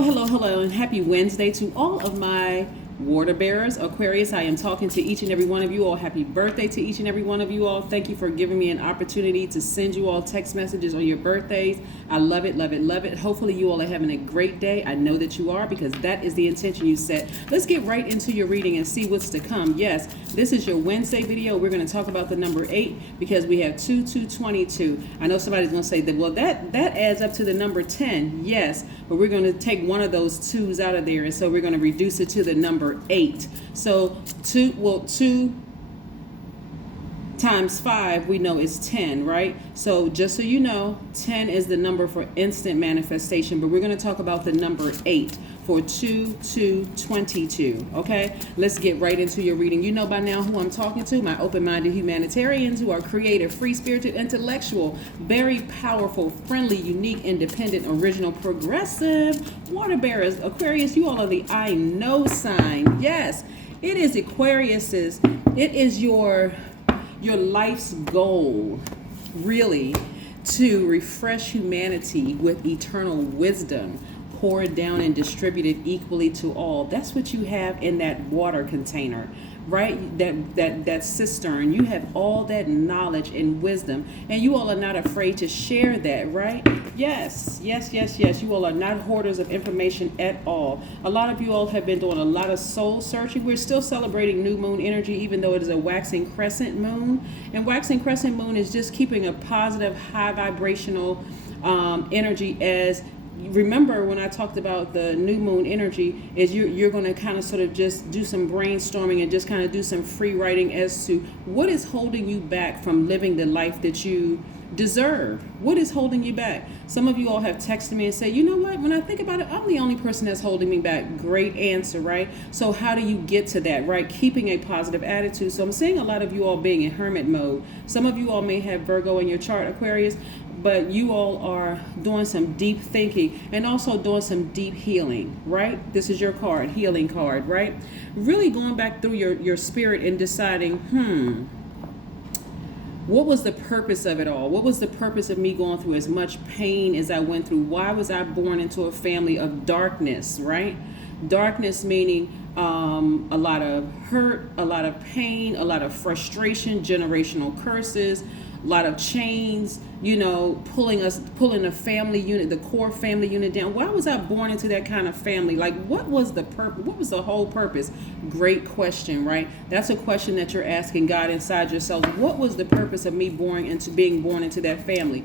Hello, hello, hello, and happy Wednesday to all of my water bearers. Aquarius, I am talking to each and every one of you all. Happy birthday to each and every one of you all. Thank you for giving me an opportunity to send you all text messages on your birthdays. I love it, love it, love it. Hopefully you all are having a great day. I know that you are, because that is the intention you set. Let's get right into your reading and see what's to come. Yes, this is your Wednesday video. We're going to talk about the number 8 because we have 2222. I know somebody's going to say that, well, that adds up to the number 10. Yes, but we're going to take one of those 2's out of there, and so we're going to reduce it to the number 8. So 2 times 5 we know is 10, right? So just so you know, 10 is the number for instant manifestation, but we're going to talk about the number 8 for 2222. Okay, let's get right into your reading. You know by now who I'm talking to, my open-minded humanitarians who are creative, free-spirited, intellectual, very powerful, friendly, unique, independent, original, progressive water bearers. Aquarius, you all are the I know sign. Yes, it is Aquarius's. It is your life's goal, really, to refresh humanity with eternal wisdom, poured down and distributed equally to all. That's what you have in that water container, right? That cistern. You have all that knowledge and wisdom, and you all are not afraid to share that, right? Yes, yes, yes, yes. You all are not hoarders of information at all. A lot of you all have been doing a lot of soul searching. We're still celebrating new moon energy, even though it is a waxing crescent moon. And waxing crescent moon is just keeping a positive, high vibrational energy. As remember when I talked about the new moon energy, is you're going to kind of sort of just do some brainstorming and just kind of do some free writing as to what is holding you back from living the life that you deserve. What is holding you back? Some of you all have texted me and said, you know what, when I think about it, I'm the only person that's holding me back. Great answer, right? So how do you get to that, right? Keeping a positive attitude. So I'm seeing a lot of you all being in hermit mode. Some of you all may have Virgo in your chart, Aquarius, but you all are doing some deep thinking and also doing some deep healing, right? This is your card, healing card, right? Really going back through your spirit and deciding, what was the purpose of it all? What was the purpose of me going through as much pain as I went through? Why was I born into a family of darkness, right? Darkness meaning a lot of hurt, a lot of pain, a lot of frustration, generational curses, a lot of chains, you know, pulling the family unit, the core family unit down. Why was I born into that kind of family? Like, what was the purpose? What was the whole purpose? Great question, right? That's a question that you're asking God inside yourself. What was the purpose of me being born into that family?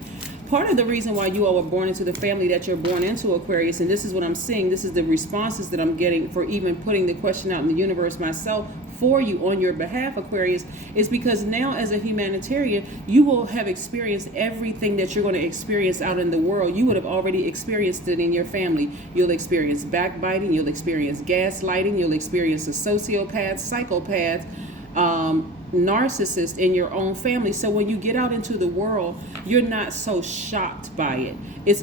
Part of the reason why you all were born into the family that you're born into, Aquarius, and this is what I'm seeing, this is the responses that I'm getting for even putting the question out in the universe myself for you on your behalf, Aquarius, is because now as a humanitarian, you will have experienced everything that you're going to experience out in the world. You would have already experienced it in your family. You'll experience backbiting, you'll experience gaslighting, you'll experience a sociopath, psychopath, narcissist in your own family. So when you get out into the world, you're not so shocked by it. It's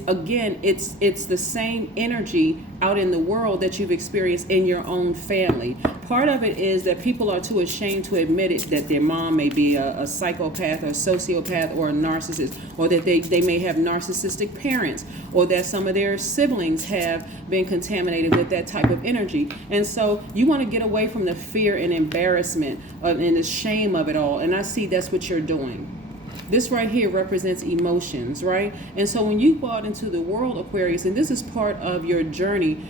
the same energy out in the world that you've experienced in your own family. Part of it is that people are too ashamed to admit it, that their mom may be a psychopath or a sociopath or a narcissist, or that they may have narcissistic parents, or that some of their siblings have been contaminated with that type of energy. And so you want to get away from the fear and embarrassment and the shame of it all. And I see that's what you're doing. This right here represents emotions, right? And so when you go out into the world, Aquarius, and this is part of your journey,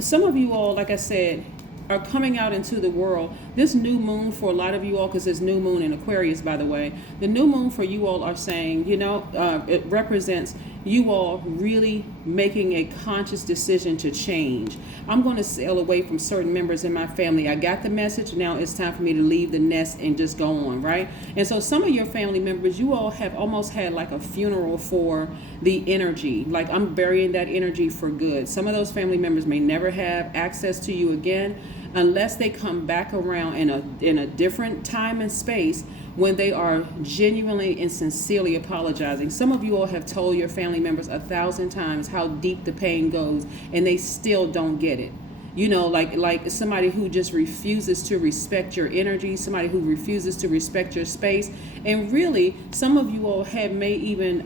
some of you all, like I said, are coming out into the world. This new moon for a lot of you all, because there's new moon in Aquarius, by the way, the new moon for you all are saying, you know, it represents you all really making a conscious decision to change. I'm going to sail away from certain members in my family. I got the message. Now it's time for me to leave the nest and just go on, right? And so some of your family members, you all have almost had like a funeral for the energy. Like, I'm burying that energy for good. Some of those family members may never have access to you again unless they come back around in a different time and space when they are genuinely and sincerely apologizing. Some of you all have told your family members 1,000 times how deep the pain goes, and they still don't get it. You know, like somebody who just refuses to respect your energy, somebody who refuses to respect your space. And really, some of you all may even,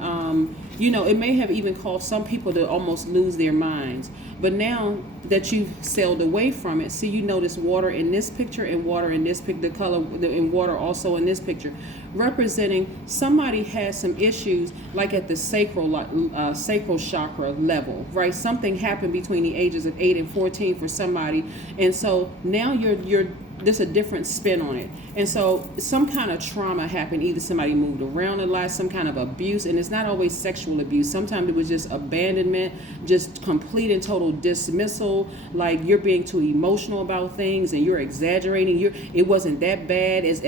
it may have even caused some people to almost lose their minds. But now that you've sailed away from it, see, you notice water in this picture and water in this picture, the color and water also in this picture, representing somebody has some issues like at the sacral chakra level, right? Something happened between the ages of 8 and 14 for somebody, and so now you're there's a different spin on it. And so some kind of trauma happened. Either somebody moved around a lot, some kind of abuse, and it's not always sexual abuse. Sometimes it was just abandonment, just complete and total dismissal, like you're being too emotional about things and you're exaggerating. It wasn't that bad as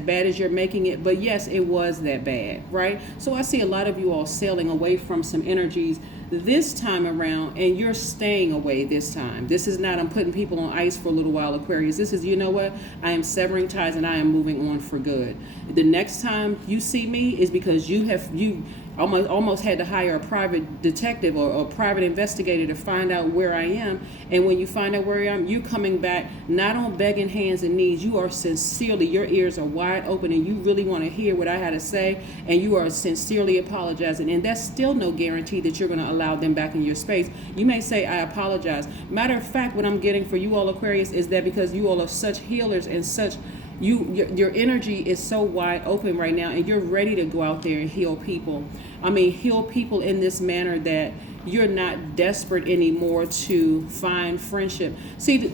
bad as you're making it, but yes, it was that bad, right? So I see a lot of you all sailing away from some energies this time around, and you're staying away this time. This is not, I'm putting people on ice for a little while, Aquarius. This is, you know what? I am severing ties and I am moving on for good. The next time you see me is because you almost had to hire a private detective or a private investigator to find out where I am. And when you find out where I am, you're coming back not on begging hands and knees. You are sincerely, your ears are wide open and you really want to hear what I had to say, and you are sincerely apologizing. And that's still no guarantee that you're going to allow them back in your space. You may say, I apologize. Matter of fact, what I'm getting for you all, Aquarius, is that because you all are such healers and such, your energy is so wide open right now, and you're ready to go out there and heal people. I mean, heal people in this manner that you're not desperate anymore to find friendship. See,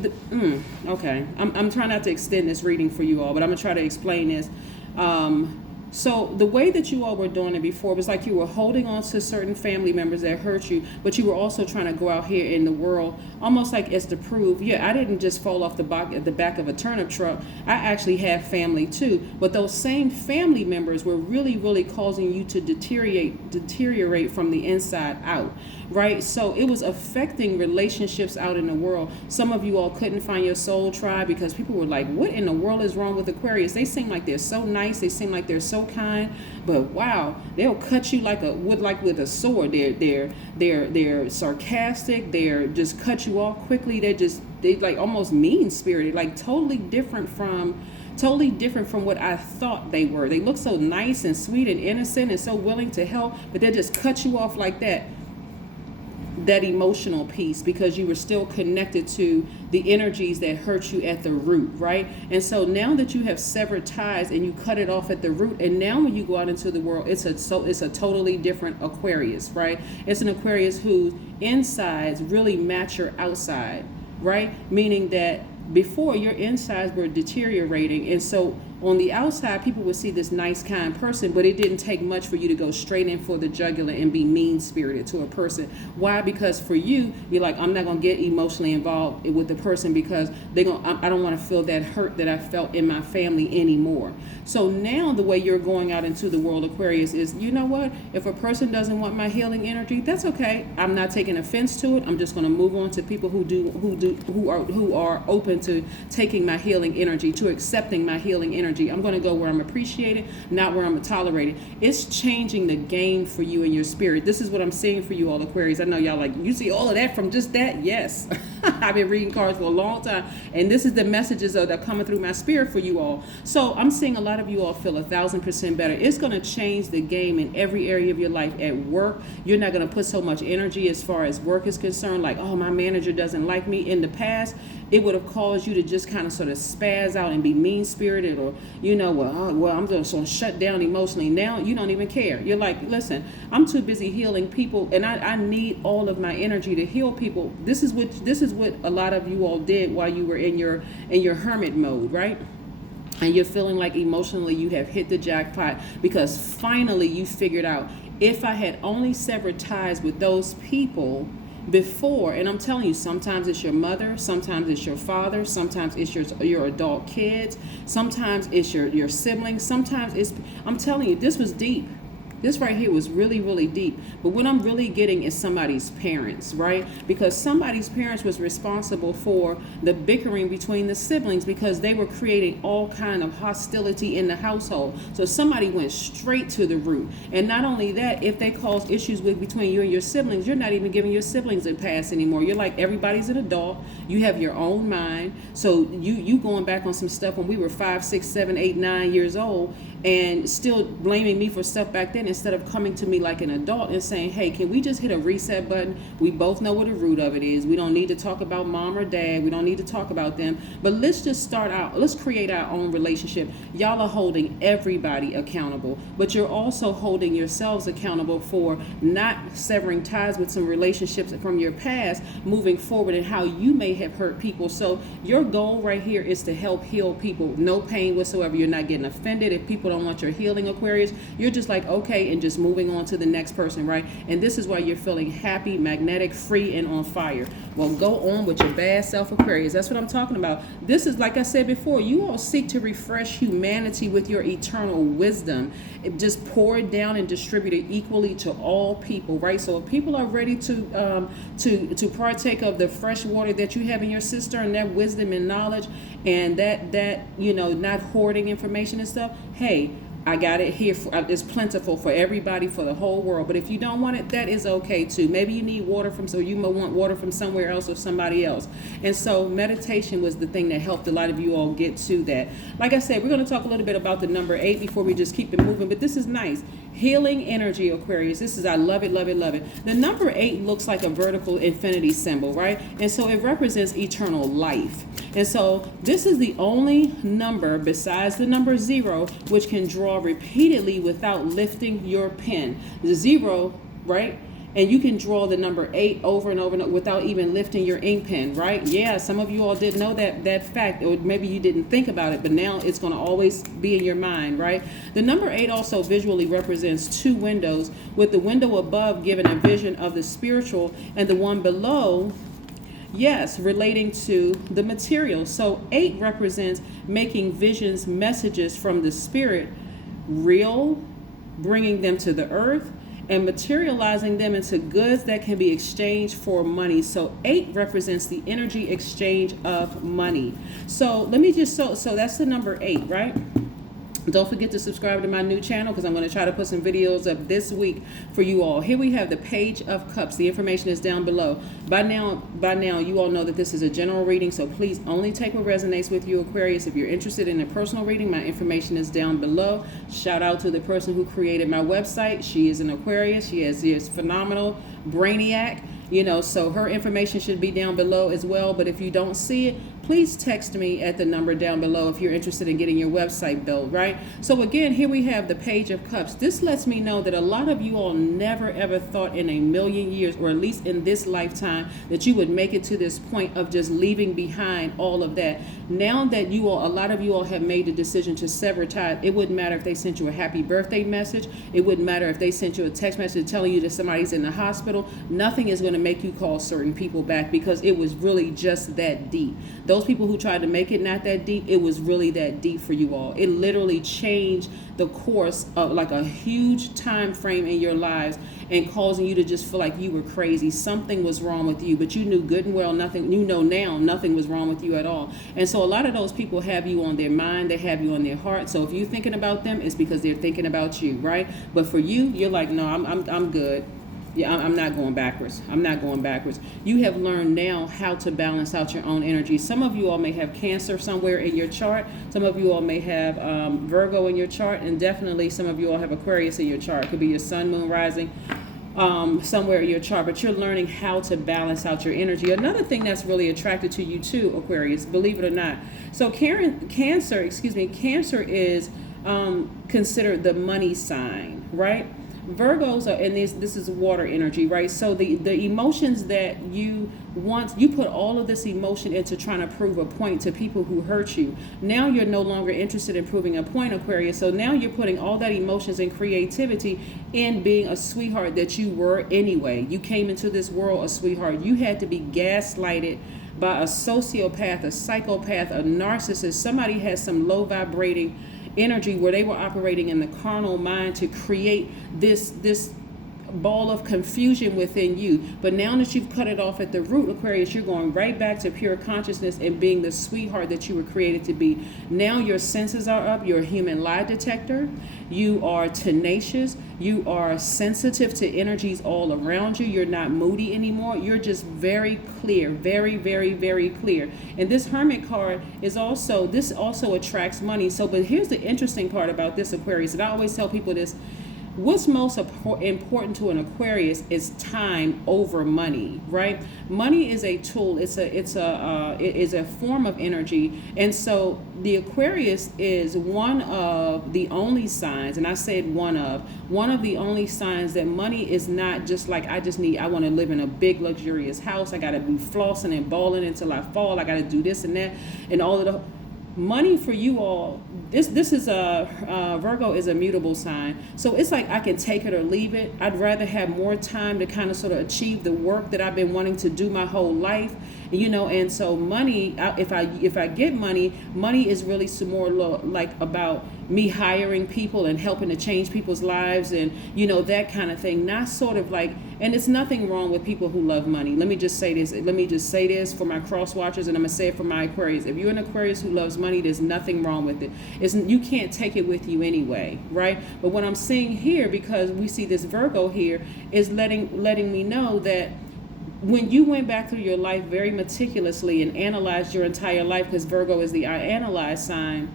okay, I'm trying not to extend this reading for you all, but I'm gonna try to explain this. So the way that you all were doing it before was like you were holding on to certain family members that hurt you, but you were also trying to go out here in the world almost like as to prove, yeah, I didn't just fall off the back of a turnip truck. I actually have family too. But those same family members were really, really causing you to deteriorate from the inside out, right? So it was affecting relationships out in the world. Some of you all couldn't find your soul tribe because people were like, what in the world is wrong with Aquarius? They seem like they're so nice. They seem like they're so kind, but wow, they'll cut you like with a sword. They're sarcastic. They're just cut you off quickly. They like almost mean spirited, like totally different from what I thought they were. They look so nice and sweet and innocent and so willing to help, but they just cut you off like that emotional piece, because you were still connected to the energies that hurt you at the root, right? And so now that you have severed ties and you cut it off at the root, and now when you go out into the world, it's a totally different Aquarius, right? It's an Aquarius whose insides really match your outside, right? Meaning that before, your insides were deteriorating, and so on the outside, people would see this nice, kind person, but it didn't take much for you to go straight in for the jugular and be mean-spirited to a person. Why? Because for you, you're like, I'm not going to get emotionally involved with the person because I don't want to feel that hurt that I felt in my family anymore. So now the way you're going out into the world, Aquarius, is, you know what? If a person doesn't want my healing energy, that's okay. I'm not taking offense to it. I'm just going to move on to people who are open to taking my healing energy, to accepting my healing energy. I'm going to go where I'm appreciated, not where I'm tolerated. It's changing the game for you and your spirit. This is what I'm seeing for you all, Aquarius. I know y'all like, you see all of that from just that? Yes. I've been reading cards for a long time, and this is the messages that are coming through my spirit for you all. So I'm seeing a lot of you all feel 1,000% better. It's going to change the game in every area of your life. At work, you're not going to put so much energy as far as work is concerned, like, oh, my manager doesn't like me. In the past, it would have caused you to just kind of sort of spaz out and be mean-spirited, or, you know, well, I'm just going to shut down emotionally. Now you don't even care. You're like, listen, I'm too busy healing people, and I need all of my energy to heal people. This is what a lot of you all did while you were in your hermit mode, right? And you're feeling like emotionally you have hit the jackpot because finally you figured out, if I had only severed ties with those people before, and I'm telling you, sometimes it's your mother, sometimes it's your father, sometimes it's your adult kids, sometimes it's your siblings, sometimes it's, I'm telling you, this was deep. This right here was really, really deep. But what I'm really getting is somebody's parents, right? Because somebody's parents was responsible for the bickering between the siblings because they were creating all kind of hostility in the household. So somebody went straight to the root. And not only that, if they caused issues between you and your siblings, you're not even giving your siblings a pass anymore. You're like, everybody's an adult. You have your own mind. So you going back on some stuff when we were 5, 6, 7, 8, 9 years old, and still blaming me for stuff back then instead of coming to me like an adult and saying, hey, can we just hit a reset button? We both know what the root of it is. We don't need to talk about mom or dad. We don't need to talk about them. But let's just start out. Let's create our own relationship. Y'all are holding everybody accountable, but you're also holding yourselves accountable for not severing ties with some relationships from your past, moving forward, and how you may have hurt people. So your goal right here is to help heal people. No pain whatsoever. You're not getting offended if people don't want your healing, Aquarius. You're just like, okay, and just moving on to the next person, right? And this is why you're feeling happy, magnetic, free, and on fire. Well, go on with your bad self, Aquarius. That's what I'm talking about. This is, like I said before, you all seek to refresh humanity with your eternal wisdom. It just pour it down and distribute it equally to all people, right? So if people are ready to partake of the fresh water that you have in your cistern, that wisdom and knowledge, and that not hoarding information and stuff, hey, I got it here. It's plentiful for everybody, for the whole world. But if you don't want it, that is okay too. Maybe you need water you may want water from somewhere else or somebody else. And so meditation was the thing that helped a lot of you all get to that. Like I said, we're going to talk a little bit about the number 8 before we just keep it moving. But this is nice. Healing energy, Aquarius. I love it, love it, love it. The number 8 looks like a vertical infinity symbol, right? And so it represents eternal life. And so this is the only number besides the number 0 which can draw repeatedly without lifting your pen. The 0, right? And you can draw the number 8 over and over and over without even lifting your ink pen, right? Yeah, some of you all didn't know that fact, or maybe you didn't think about it, but now it's going to always be in your mind, right? The number 8 also visually represents 2 windows, with the window above giving a vision of the spiritual and the one below, yes, relating to the material. So 8 represents making visions, messages from the spirit real, bringing them to the earth, and materializing them into goods that can be exchanged for money. So 8 represents the energy exchange of money. So let me just, so that's the number 8, right? Don't forget to subscribe to my new channel, because I'm going to try to put some videos up this week for you all. Here we have the Page of Cups. The information is down below. By now, you all know that this is a general reading, so please only take what resonates with you, Aquarius. If you're interested in a personal reading, my information is down below. Shout out to the person who created my website. She is an Aquarius. She is phenomenal, brainiac. So her information should be down below as well. But if you don't see it, please text me at the number down below if you're interested in getting your website built, right? So again, here we have the Page of Cups. This lets me know that a lot of you all never ever thought in a million years, or at least in this lifetime, that you would make it to this point of just leaving behind all of that. Now that a lot of you all have made the decision to sever ties, it wouldn't matter if they sent you a happy birthday message. It wouldn't matter if they sent you a text message telling you that somebody's in the hospital. Nothing is going to make you call certain people back, because it was really just that deep. Those people who tried to make it not that deep, it was really that deep for you all. It literally changed the course of like a huge time frame in your lives, and causing you to just feel like you were crazy. Something was wrong with you, but you knew good and well nothing was wrong with you at all. And so a lot of those people have you on their mind, they have you on their heart. So if you're thinking about them, it's because they're thinking about you, right? But for you, you're like, no, I'm good. Yeah, I'm not going backwards. I'm not going backwards. You have learned now how to balance out your own energy. Some of you all may have Cancer somewhere in your chart. Some of you all may have Virgo in your chart. And definitely some of you all have Aquarius in your chart. It could be your sun, moon, rising somewhere in your chart. But you're learning how to balance out your energy. Another thing that's really attracted to you too, Aquarius, believe it or not. So Cancer is considered the money sign, right? Virgos are, and this is water energy, right? So the emotions that you put all of this emotion into trying to prove a point to people who hurt you. Now you're no longer interested in proving a point, Aquarius. So now you're putting all that emotions and creativity in being a sweetheart that you were anyway. You came into this world a sweetheart. You had to be gaslighted by a sociopath, a psychopath, a narcissist. Somebody has some low vibrating energy where they were operating in the carnal mind to create this ball of confusion within you. But now that you've cut it off at the root, Aquarius, you're going right back to pure consciousness and being the sweetheart that you were created to be. Now your senses are up. You're a human lie detector. You are tenacious. You are sensitive to energies all around you. You're not moody anymore. You're just very clear, very, very, very clear. And this Hermit card is also, this also attracts money. So, but here's the interesting part about this, Aquarius, and I always tell people this. What's most important to an Aquarius is time over money, right? Money is a tool. It is a form of energy, and so the Aquarius is one of the only signs, and I said one of the only signs that money is not just like I want to live in a big luxurious house. I got to be flossing and balling until I fall. I got to do this and that, and all of the money for you all. This is Virgo is a mutable sign, so it's like I can take it or leave it. I'd rather have more time to kind of sort of achieve the work that I've been wanting to do my whole life, and so money, if I get money is really some more like about me hiring people and helping to change people's lives and that kind of thing, not sort of like. And it's nothing wrong with people who love money. Let me just say this for my cross watchers, and I'm gonna say it for my Aquarius. If you're an Aquarius who loves money, there's nothing wrong with it. You can't take it with you anyway, right? But what I'm seeing here, because we see this Virgo here, is letting me know that when you went back through your life very meticulously and analyzed your entire life, because Virgo is the I analyze sign,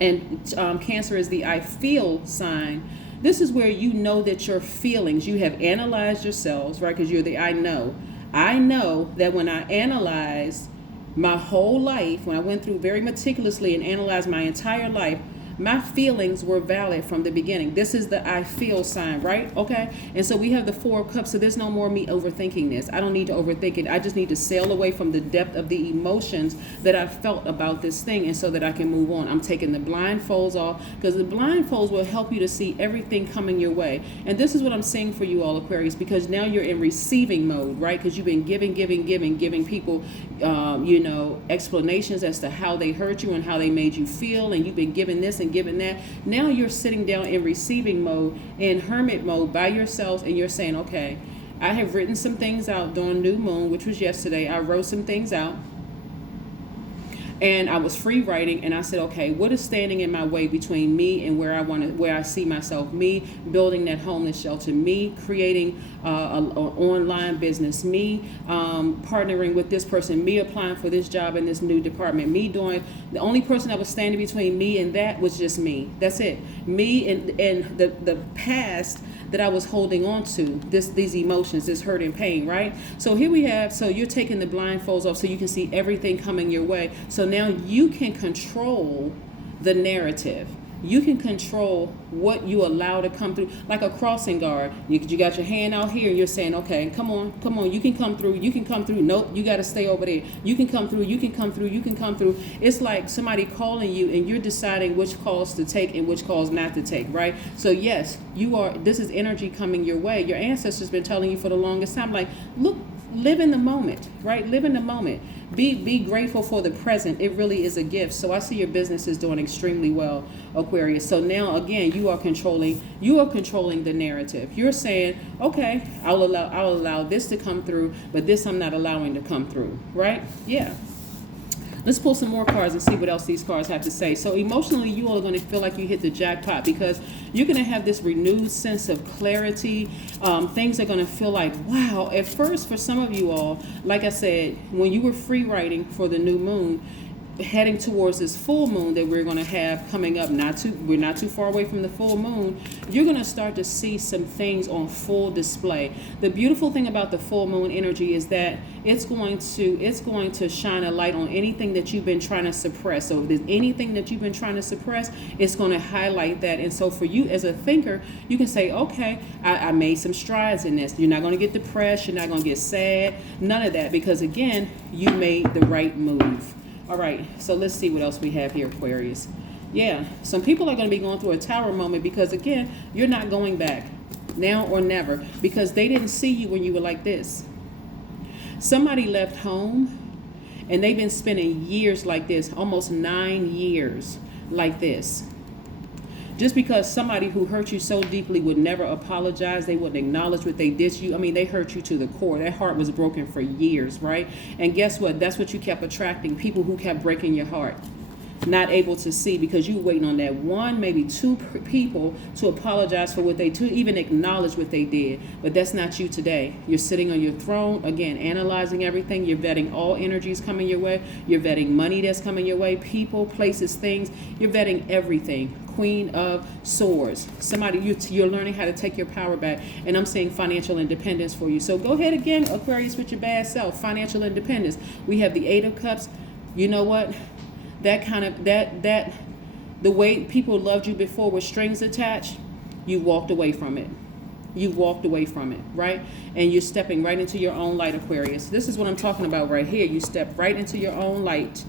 and Cancer is the I feel sign. This is where you know that your feelings, you have analyzed yourselves, right? Because you're the I know. I know that when I analyzed my whole life, when I went through very meticulously and analyzed my entire life, my feelings were valid from the beginning. This is the I feel sign, right? Okay. And so we have the Four of Cups. So there's no more me overthinking this. I don't need to overthink it. I just need to sail away from the depth of the emotions that I felt about this thing, and so that I can move on. I'm taking the blindfolds off, because the blindfolds will help you to see everything coming your way. And this is what I'm saying for you all, Aquarius, because now you're in receiving mode, right? Because you've been giving people, explanations as to how they hurt you and how they made you feel, and you've been giving this and giving that. Now you're sitting down in receiving mode, in hermit mode by yourself, and you're saying, okay, I have written some things out during new moon, which was yesterday. I wrote some things out, and I was free writing, and I said, okay, what is standing in my way between me and where I see myself? Me building that homeless shelter, me creating an online business, me partnering with this person, me applying for this job in this new department, me doing. The only person that was standing between me and that was just me. That's it. Me and the past that I was holding on to, these emotions, this hurt and pain, right? So here we have, so you're taking the blindfolds off so you can see everything coming your way. So now you can control the narrative. You can control what you allow to come through, like a crossing guard. You got your hand out here, and you're saying, okay, come on, you can come through. Nope, you got to stay over there. You can come through. It's like somebody calling you, and you're deciding which calls to take and which calls not to take, right? So yes, this is energy coming your way. Your ancestors been telling you for the longest time, like, look, live in the moment, right? Live in the moment. Be grateful for the present. It really is a gift. So I see your business is doing extremely well, Aquarius. So now again, you are controlling the narrative. You're saying, okay, I'll allow this to come through, but this I'm not allowing to come through, right? Yeah. Let's pull some more cards and see what else these cards have to say. So emotionally, you all are going to feel like you hit the jackpot, because you're going to have this renewed sense of clarity. Things are going to feel like, wow. At first, for some of you all, like I said, when you were free writing for the new moon, heading towards this full moon that we're going to have coming up, we're not too far away from the full moon, you're going to start to see some things on full display. The beautiful thing about the full moon energy is that it's going to shine a light on anything that you've been trying to suppress. So if there's anything that you've been trying to suppress, it's going to highlight that. And so for you as a thinker, you can say, okay, I made some strides in this. You're not going to get depressed. You're not going to get sad. None of that, because again, you made the right move. All right, so let's see what else we have here, Aquarius. Yeah, some people are going to be going through a tower moment, because, again, you're not going back now or never, because they didn't see you when you were like this. Somebody left home, and they've been spending years like this, almost 9 years like this. Just because somebody who hurt you so deeply would never apologize, they wouldn't acknowledge what they did to you. I mean, they hurt you to the core. That heart was broken for years, right? And guess what? That's what you kept attracting, people who kept breaking your heart. Not able to see because you were waiting on that one, maybe two people to apologize for what they, to even acknowledge what they did. But that's not you today. You're sitting on your throne, again, analyzing everything. You're vetting all energies coming your way. You're vetting money that's coming your way, people, places, things. You're vetting everything. Queen of Swords. Somebody, you're learning how to take your power back. And I'm saying financial independence for you. So go ahead again, Aquarius, with your bad self. Financial independence. We have the Eight of Cups. You know what? That kind of, the way people loved you before with strings attached, you walked away from it. You walked away from it, right? And you're stepping right into your own light, Aquarius. This is what I'm talking about right here. You step right into your own light.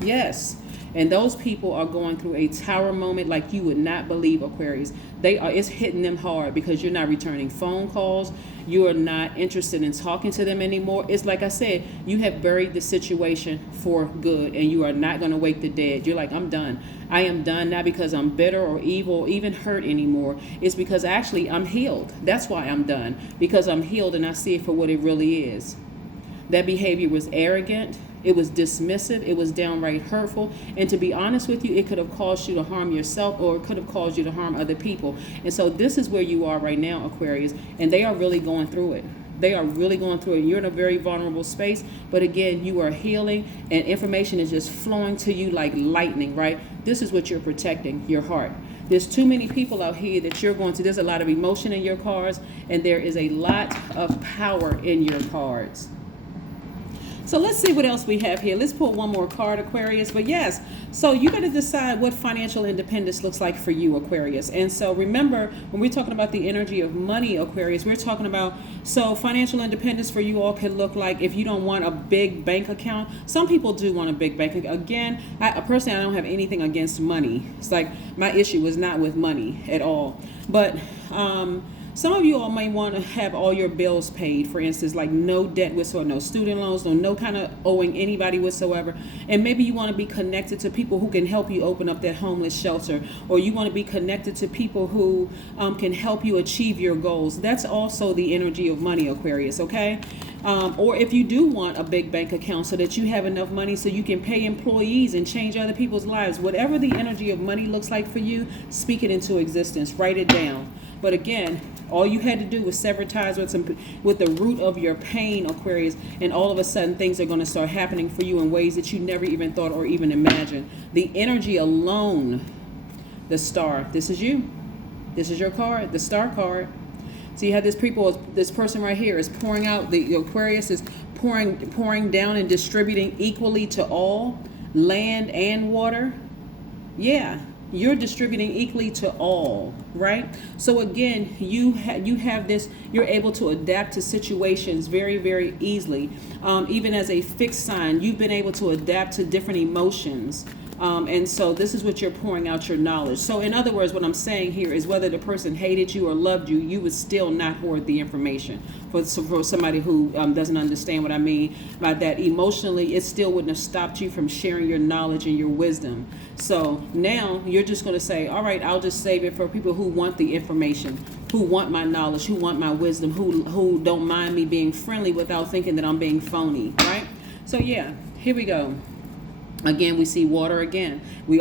Yes. And those people are going through a tower moment like you would not believe, Aquarius. It's hitting them hard because you're not returning phone calls. You are not interested in talking to them anymore. It's like I said, you have buried the situation for good and you are not going to wake the dead. You're like, I'm done. I am done, not because I'm bitter or evil or even hurt anymore. It's because actually I'm healed. That's why I'm done, because I'm healed and I see it for what it really is. That behavior was arrogant. It was dismissive. It was downright hurtful. And to be honest with you, it could have caused you to harm yourself or it could have caused you to harm other people. And so this is where you are right now, Aquarius. And they are really going through it. They are really going through it. You're in a very vulnerable space. But again, you are healing and information is just flowing to you like lightning, right? This is what you're protecting, your heart. There's too many people out here that you're going to. There's a lot of emotion in your cards and there is a lot of power in your cards. So let's see what else we have here. Let's pull one more card, Aquarius. But yes, so you got to decide what financial independence looks like for you, Aquarius. And so remember, when we're talking about the energy of money, Aquarius, we're talking about, so financial independence for you all can look like, if you don't want a big bank account. Some people do want a big bank account. Again, personally, I don't have anything against money. It's like my issue is not with money at all. But some of you all may want to have all your bills paid, for instance, like no debt whatsoever, no student loans, no kind of owing anybody whatsoever. And maybe you want to be connected to people who can help you open up that homeless shelter, or you want to be connected to people who can help you achieve your goals. That's also the energy of money, Aquarius, okay? Or if you do want a big bank account so that you have enough money so you can pay employees and change other people's lives. Whatever the energy of money looks like for you, speak it into existence. Write it down. But again, all you had to do was sever ties with the root of your pain, Aquarius, and all of a sudden things are going to start happening for you in ways that you never even thought or even imagined. The energy alone, the star, this is you. This is your card, the star card. So you have this person right here is pouring out, the Aquarius is pouring down and distributing equally to all, land and water. Yeah. You're distributing equally to all, right? So again, you have this, you're able to adapt to situations very, very easily. Even as a fixed sign, you've been able to adapt to different emotions. And so this is what you're pouring out your knowledge. So in other words, what I'm saying here is whether the person hated you or loved you, you would still not hoard the information. For somebody who doesn't understand what I mean by that, emotionally, it still wouldn't have stopped you from sharing your knowledge and your wisdom. So now you're just going to say, all right, I'll just save it for people who want the information, who want my knowledge, who want my wisdom, who don't mind me being friendly without thinking that I'm being phony, right? So yeah, here we go. Again, we see water again. We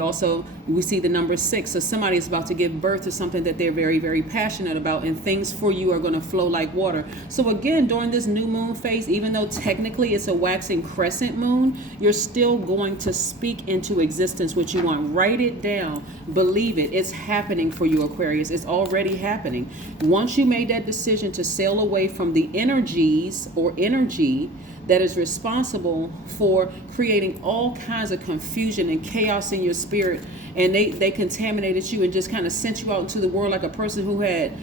see the number 6. So somebody is about to give birth to something that they're very, very passionate about, and things for you are going to flow like water. So again, during this new moon phase, even though technically it's a waxing crescent moon, you're still going to speak into existence what you want. Write it down. Believe it. It's happening for you, Aquarius. It's already happening. Once you made that decision to sail away from the energies or energy that is responsible for creating all kinds of confusion and chaos in your spirit, and they contaminated you and just kind of sent you out into the world like a person who had,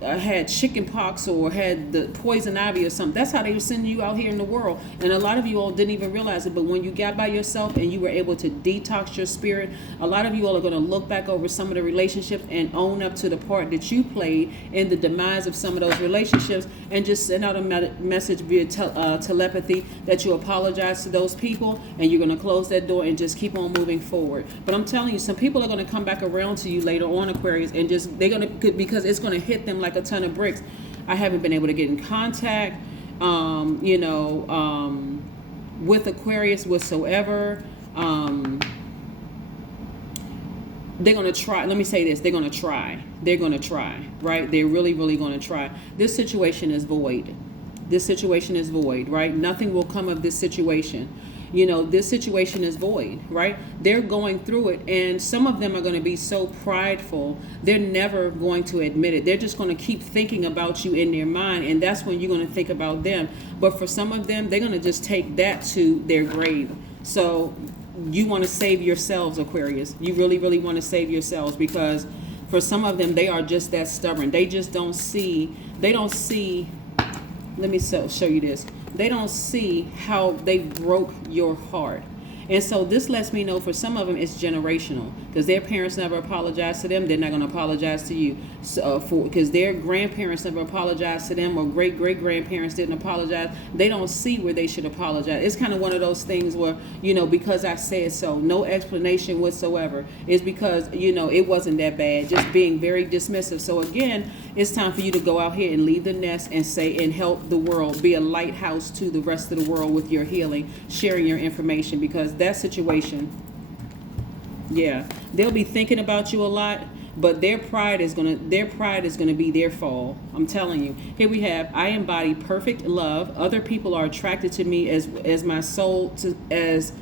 had chicken pox or had the poison ivy or something. That's how they were sending you out here in the world. And a lot of you all didn't even realize it. But when you got by yourself and you were able to detox your spirit, a lot of you all are going to look back over some of the relationships and own up to the part that you played in the demise of some of those relationships, and just send out a message via telepathy that you apologize to those people, and you're going to close that door and just keep on moving forward. But I'm telling you, some people are going to come back around to you later on, Aquarius, and just they're going to, because it's going to hit them like a ton of bricks. I haven't been able to get in contact, with Aquarius whatsoever. They're going to try. Let me say this. They're going to try. They're going to try, right? They're really, really going to try. This situation is void. This situation is void, right? Nothing will come of this situation. This situation is void, right? They're going through it, and some of them are going to be so prideful, they're never going to admit it. They're just going to keep thinking about you in their mind, and that's when you're going to think about them. But for some of them, they're going to just take that to their grave. So you want to save yourselves, Aquarius. You really, really want to save yourselves, because for some of them, they are just that stubborn. They just don't see, let me show you this. They don't see how they broke your heart. And so this lets me know for some of them it's generational, because their parents never apologized to them. They're not going to apologize to you. So because their grandparents never apologized to them, or great-great-grandparents didn't apologize. They don't see where they should apologize. It's kind of one of those things where, because I said so, no explanation whatsoever. It's because, it wasn't that bad, just being very dismissive. So again, it's time for you to go out here and leave the nest and say, and help the world, be a lighthouse to the rest of the world with your healing, sharing your information, because that situation, yeah, they'll be thinking about you a lot, but their pride is gonna be their fall. I'm telling you. Here we have, I embody perfect love. Other people are attracted to me as my soul to as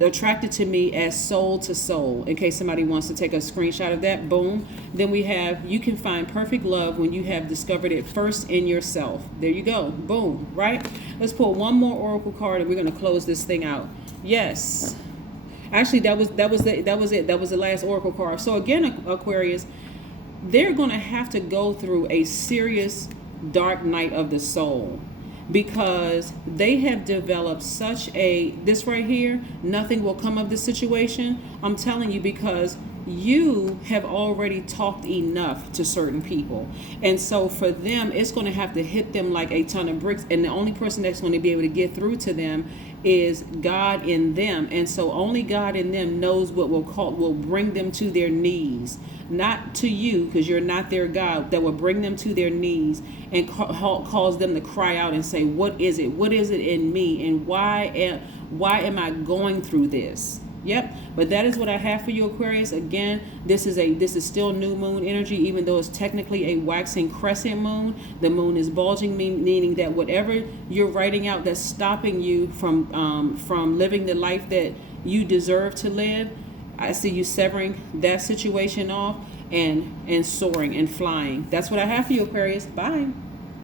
attracted to me as soul to soul. In case somebody wants to take a screenshot of that, boom. Then we have, you can find perfect love when you have discovered it first in yourself. There you go, boom, right? Let's pull one more oracle card and we're going to close this thing out. Yes, actually that was it. That was the last oracle card. So again, Aquarius, they're going to have to go through a serious dark night of the soul, because they have developed this right here, nothing will come of this situation. I'm telling you, because you have already talked enough to certain people. And so for them, it's going to have to hit them like a ton of bricks. And the only person that's going to be able to get through to them is God in them. And so only God in them knows what will bring them to their knees. Not to you, because you're not their God, that will bring them to their knees and cause them to cry out and say, what is it? What is it in me? And why am I going through this? Yep. But that is what I have for you, Aquarius. Again, this is still new moon energy, even though it's technically a waxing crescent moon. The moon is bulging, meaning that whatever you're writing out that's stopping you from living the life that you deserve to live, I see you severing that situation off and soaring and flying. That's what I have for you, Aquarius. Bye.